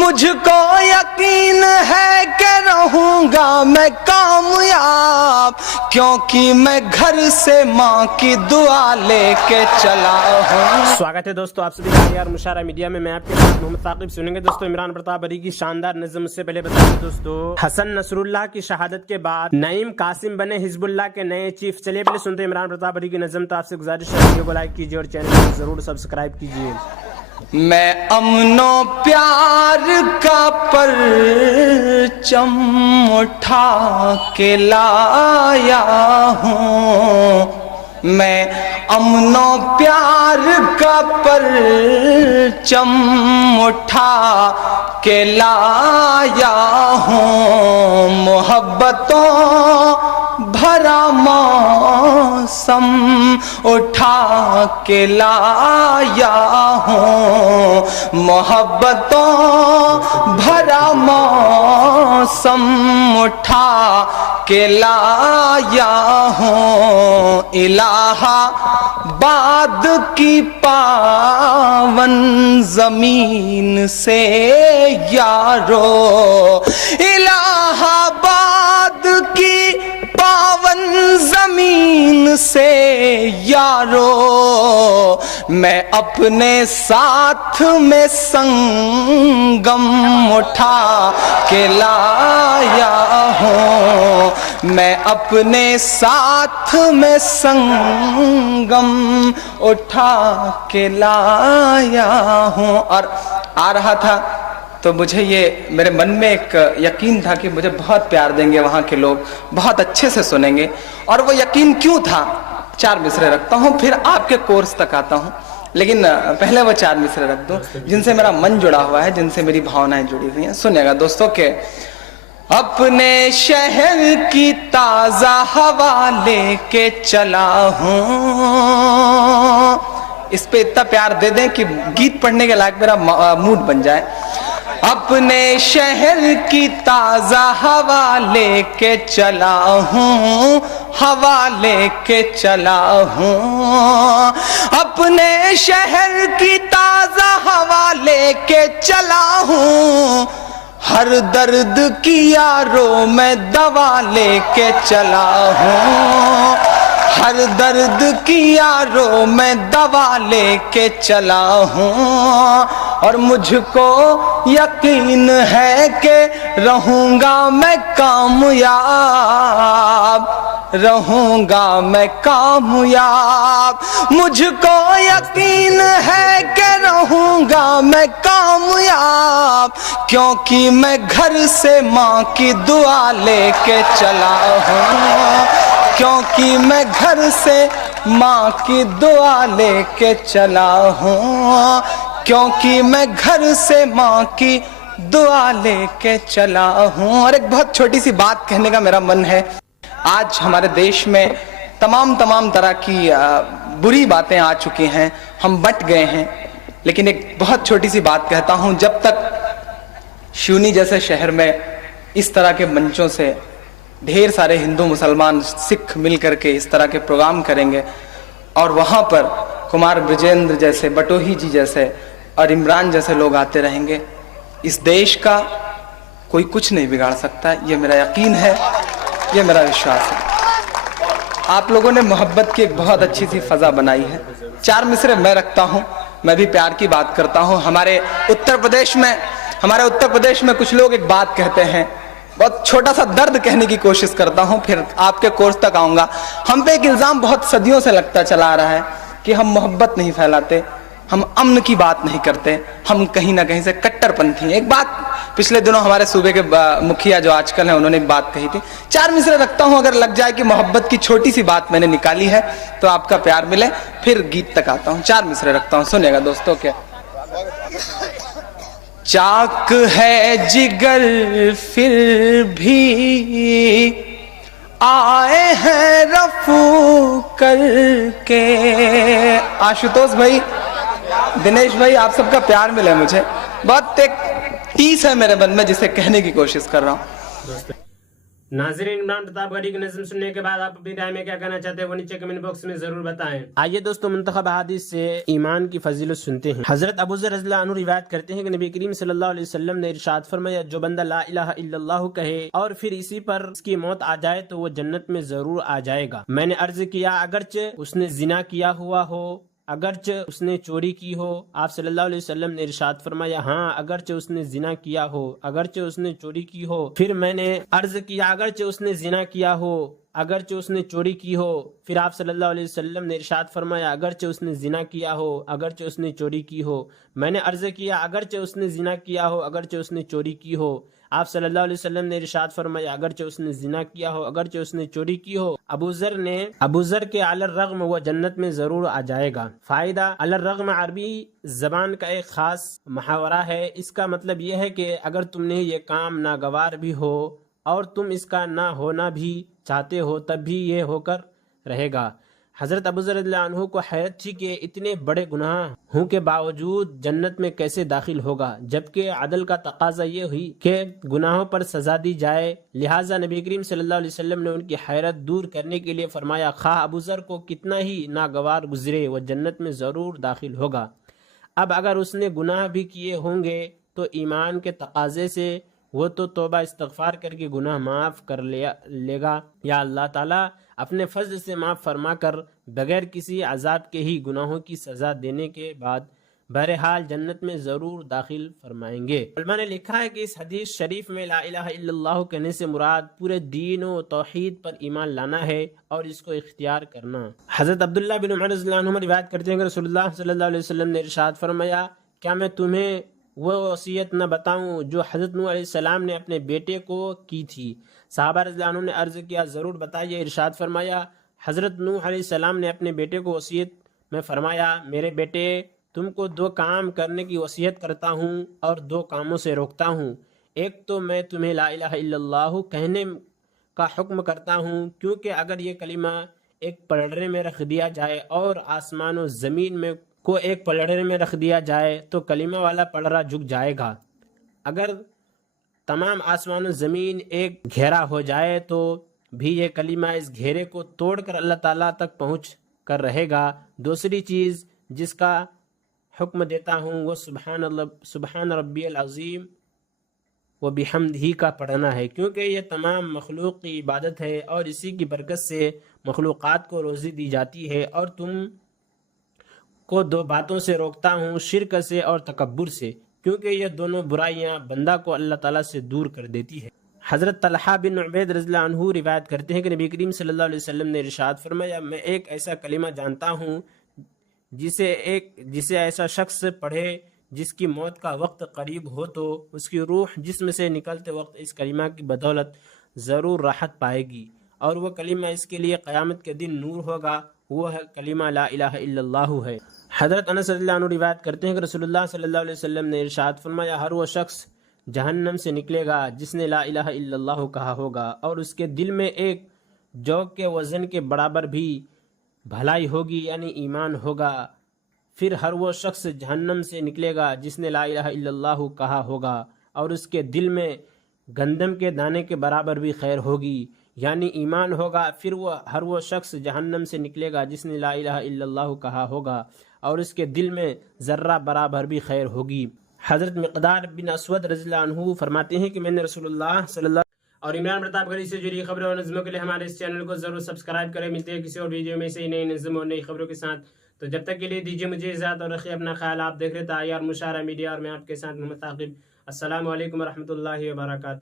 مجھ کو یقین ہے کہ رہوں گا میں کامیاب، کیونکہ میں گھر سے ماں کی دعا لے کے چلا ہوں۔ سواگت ہے دوستو آپ سبھی کا AR مشاعرہ میڈیا میں آپ کے ساتھ محمد ثاقب سنیں گے دوستو عمران پرتاپ بری کی شاندار نظم سے پہلے بتا دیں دوستو حسن نصر اللہ کی شہادت کے بعد نعیم قاسم بنے حزب اللہ کے نئے چیف۔ چلیے پہلے سنتے ہیں عمران پرتاپ بری کی نظم، تو آپ سے گزارش ہے ویڈیو کو لائک کیجیے اور چینل کو ضرور سبسکرائب کیجیے۔ میں امن و پیار کا پرچم اٹھا کے لایا ہوں، میں امن و پیار کا پرچم اٹھا کے لایا ہوں، محبتوں بھرا موسم اٹھا کے لایا ہوں، محبتوں بھرا موسم اٹھا کے لایا ہوں، الہ آباد کی پاون زمین سے یارو، الہ آباد کی پاون زمین سے یارو، میں اپنے ساتھ میں سنگم اٹھا کے لایا ہوں، میں اپنے ساتھ میں سنگم اٹھا کے لایا ہوں۔ اور آ رہا تھا تو مجھے یہ میرے من میں ایک یقین تھا کہ مجھے بہت پیار دیں گے وہاں کے لوگ، بہت اچھے سے سنیں گے، اور وہ یقین کیوں تھا؟ 4 مصرے رکھتا ہوں پھر آپ کے کورس تک آتا ہوں، لیکن پہلے وہ 4 مصرے رکھ دوں جن سے میرا من جڑا ہوا ہے، جن سے میری بھاونائیں جڑی ہوئی ہیں۔ سنیے گا دوستوں کہ اپنے شہر کی تازہ ہوا لے کے چلا ہوں، اس پہ اتنا پیار دے دیں کہ گیت پڑھنے کے لائق میرا موڈ بن جائے۔ اپنے شہر کی تازہ ہوا لے کے چلا ہوں، ہوا لے کے چلا ہوں، اپنے شہر کی تازہ ہوا لے کے چلا ہوں، ہر درد کی یاروں میں دوا لے کے چلا ہوں، ہر درد کی یاروں میں دوا لے کے چلا ہوں، اور مجھ کو یقین ہے کہ رہوں گا میں کامیاب، رہوں گا میں کامیاب، مجھ کو یقین ہے کہ رہوں گا میں کامیاب، کیونکہ میں گھر سے ماں کی دعا لے کے چلا ہوں، کیونکہ میں گھر سے ماں کی دعا لے کے چلا ہوں، کیونکہ میں گھر سے ماں کی دعا لے کے چلا ہوں۔ اور ایک بہت چھوٹی سی بات کہنے کا میرا من ہے۔ آج ہمارے دیش میں تمام طرح کی بری باتیں آ چکی ہیں، ہم بٹ گئے ہیں، لیکن ایک بہت چھوٹی سی بات کہتا ہوں، جب تک شیونی جیسے شہر میں اس طرح کے منچوں سے ڈھیر سارے ہندو مسلمان سکھ مل کر کے اس طرح کے پروگرام کریں گے، اور وہاں پر کمار برجیندر جیسے، بٹوہی جی جیسے اور عمران جیسے لوگ آتے رہیں گے، اس دیش کا کوئی کچھ نہیں بگاڑ سکتا۔ یہ میرا یقین ہے، یہ میرا وشواس ہے۔ آپ لوگوں نے محبت کی ایک بہت اچھی سی فضا بنائی ہے۔ 4 مصرے میں رکھتا ہوں، میں بھی پیار کی بات کرتا ہوں۔ ہمارے اتر پردیش میں کچھ لوگ ایک بات کہتے ہیں، بہت چھوٹا سا درد کہنے کی کوشش کرتا ہوں، پھر آپ کے کورس تک آؤں گا۔ ہم پہ ایک الزام بہت صدیوں سے لگتا چلا آ رہا ہے کہ ہم محبت نہیں پھیلاتے، ہم امن کی بات نہیں کرتے، ہم کہیں نہ کہیں سے کٹر پنتھی ہیں۔ ایک بات پچھلے دنوں ہمارے صوبے کے مکھیا جو آج کل ہیں انہوں نے ایک بات کہی تھی۔ 4 مصرے رکھتا ہوں، اگر لگ جائے کہ محبت کی چھوٹی سی بات میں نے نکالی ہے تو آپ کا پیار ملے، پھر گیت تک آتا ہوں۔ 4 مصرے رکھتا ہوں، سنیے گا دوستوں کیا چاک ہے جگر پھر بھی آئے ہیں رفو کر کے۔ آشوتوش بھائی، دنیش بھائی، آپ سب کا پیار ملے مجھے، بہت ایک ٹیس ہے میرے من میں جسے کہنے کی کوشش کر رہا ہوں۔ नाज़रीन, इमरान प्रताप गढ़ी की नज़्म सुनने के बाद आप अपनी राय में क्या कहना चाहते हैं वो नीचे कमेंट बॉक्स में जरूर बताएं। आइए दोस्तों, मुंतखब अहादीस से ईमान की फजीलत सुनते हैं। हजरत अबू ज़र रज़ियल्लाहु अन्हु रिवायत करते हैं कि नबी करीम सल्लल्लाहु अलैहि वसल्लम ने इरशाद फरमाया, जो बंदा ला इलाहा इल्लल्लाह कहे और फिर इसी पर उसकी मौत आ जाए तो वो जन्नत में जरूर आ जाएगा। मैंने अर्ज किया, अगरचे उसने जिना किया हुआ हो, अगरचे उसने चोरी की हो? आप सल्लल्लाहु अलैहि वसल्लम ने इरशाद फरमाया, हाँ, अगरचे उसने जिना किया हो, अगरचे उसने चोरी की हो। फिर मैंने अर्ज किया, अगरचे उसने जिना किया हो, अगरचे उसने चोरी की हो? फिर आप सल्लल्लाहु अलैहि वसल्लम ने इरशाद फरमाया, अगरचे उसने जिना किया हो, अगरचे उसने चोरी की हो। मैंने अर्ज किया, अगरचे उसने जिना किया हो, अगरचे उसने चोरी की हो। आप सल्लल्लाहु अलैहि वसल्लम ने इरशाद फरमाया, अगरचे उसने जिना किया हो, अगरचे उसने चोरी की हो। अबू ज़र के अलर रग़म वो जन्नत में जरूर आ जाएगा। फायदा, अलर रग़म अरबी जबान का एक खास मुहावरा है। इसका मतलब यह है कि अगर तुमने ये काम नागवार भी हो और तुम इसका ना होना भी चाहते हो तब भी ये होकर रहेगा। हजरत अबू ज़र रज़ियल्लाहु अन्हु को हैरत थी कि इतने बड़े गुनाहों के बावजूद जन्नत में कैसे दाखिल होगा, जबकि अदल का तकाजा ये हुई कि गुनाहों पर सजा दी जाए। लिहाजा नबी करीम सल्लल्लाहु अलैहि वसल्लम ने उनकी हैरत दूर करने के लिए फरमाया, खा अबू ज़र को कितना ही नागवार गुजरे वह जन्नत में ज़रूर दाखिल होगा। अब अगर उसने गुनाह भी किए होंगे तो ईमान के तकाजे से वो तो तौबा इस्तगफार करके गुनाह माफ़ कर लेगा। या अल्लाह ताला अपने फजल से माफ़ फरमा कर बगैर किसी अजाब के ही गुनाहों की सज़ा देने के बाद बहरहाल जन्नत में ज़रूर दाखिल फरमाएंगे। उलमा ने लिखा है कि इस हदीस शरीफ में ला इलाहा इल्लल्लाह कहने से मुराद पूरे दीन व तौहीद पर ईमान लाना है और इसको इख्तियार करना। हज़रत अब्दुल्लाह बिन उमर रज़ियल्लाहु अन्हुमा रिवायत करते हैं कि रसूलुल्लाह सल्लल्लाहु अलैहि वसल्लम ने इरशाद फरमाया, क्या मैं तुम्हें वो वसीयत न बताऊं जो हज़रत नूह अलैहिस्सलाम ने अपने बेटे को की थी? सहाबा रज़ियल्लाहु अन्हुम ने अर्ज़ किया, ज़रूर बताइए। इरशाद फरमाया, हज़रत नूह अलैहिस्सलाम ने अपने बेटे को वसीयत में फरमाया, मेरे बेटे, तुमको दो काम करने की वसीयत करता हूँ और दो कामों से रोकता हूँ। एक तो मैं तुम्हें ला इलाहा इल्लल्लाह कहने का हुक्म करता हूँ, क्योंकि अगर ये कलिमा एक पलड़े में रख दिया जाए और आसमान और ज़मीन में को एक पलड़े में रख दिया जाए तो कलिमा वाला पलड़ा झुक जाएगा। अगर तमाम आसमान और ज़मीन एक घेरा हो जाए तो भी ये कलिमा इस घेरे को तोड़कर अल्लाह ताला तक पहुँच कर रहेगा। दूसरी चीज़ जिसका हुक्म देता हूँ वो सुबहान रब्बियल अज़ीम व बिहम्दिही का पढ़ना है, क्योंकि ये तमाम मखलूक की इबादत है और इसी की बरकत से मखलूक़ात को रोज़ी दी जाती है। और तुम को दो बातों से रोकता हूँ, शिरक से और तकब्बुर से, क्योंकि ये दोनों बुराइयां बंदा को अल्लाह ताला से दूर कर देती है। हज़रत तलहा बिन उबैद रज़ियल्लाहु अन्हु रिवायत करते हैं कि नबी करीम सल्लल्लाहु अलैहि वसल्लम ने इरशाद फरमाया, मैं एक ऐसा कलिमा जानता हूँ जिसे ऐसा शख्स पढ़े जिसकी मौत का वक्त करीब हो तो उसकी रूह जिस्म से निकलते वक्त इस कलिमा की बदौलत ज़रूर राहत पाएगी, और वह कलिमा इसके लिए क़यामत के दिन नूर होगा। वो है कलिमा ला इलाहा इल्लल्लाहु है। हज़रत अनस रज़ियल्लाहु अन्हु रिवायत करते हैं कि रसूलुल्लाह सल्लल्लाहु अलैहि वसल्लम ने इरशाद फरमाया, हर वो शख्स जहन्नम से निकलेगा जिसने ला इलाहा इल्लल्लाहु कहा होगा और उसके दिल में एक जौ के वज़न के बराबर भी भलाई होगी, यानी ईमान होगा। फिर हर वो शख्स जहन्नम से निकलेगा जिसने ला इलाहा इल्लल्लाहु कहा होगा और उसके दिल में गंदम के दाने के बराबर भी खैर होगी, यानी ईमान होगा। फिर हर वो शख्स जहन्नम से निकलेगा जिसने ला इलाहा इल्लल्लाहु कहा होगा और उसके दिल में ज़र्रा बराबर भी खैर होगी। हज़रत मिक़दार बिन असवद रज़ियल्लाहु अन्हु फरमाते हैं कि मैंने रसूलुल्लाह सल्लल्लाहु और इमरान प्रताप गढ़ी से जुड़ी खबरों और नज़्मों के लिए हमारे इस चैनल को ज़रूर सब्सक्राइब करें। मिलते हैं किसी और वीडियो में से नई नज़्म और नई खबरों के साथ। तो जब तक के लिए दीजिए मुझे इजाज़त और रखिए अपना ख्याल। आप देख रहे थे आयार मुशारा मीडिया और मैं आपके साथ मोहम्मद साकिब। अस्सलामु अलैकुम व रहमतुल्लाहि व बरकातहू।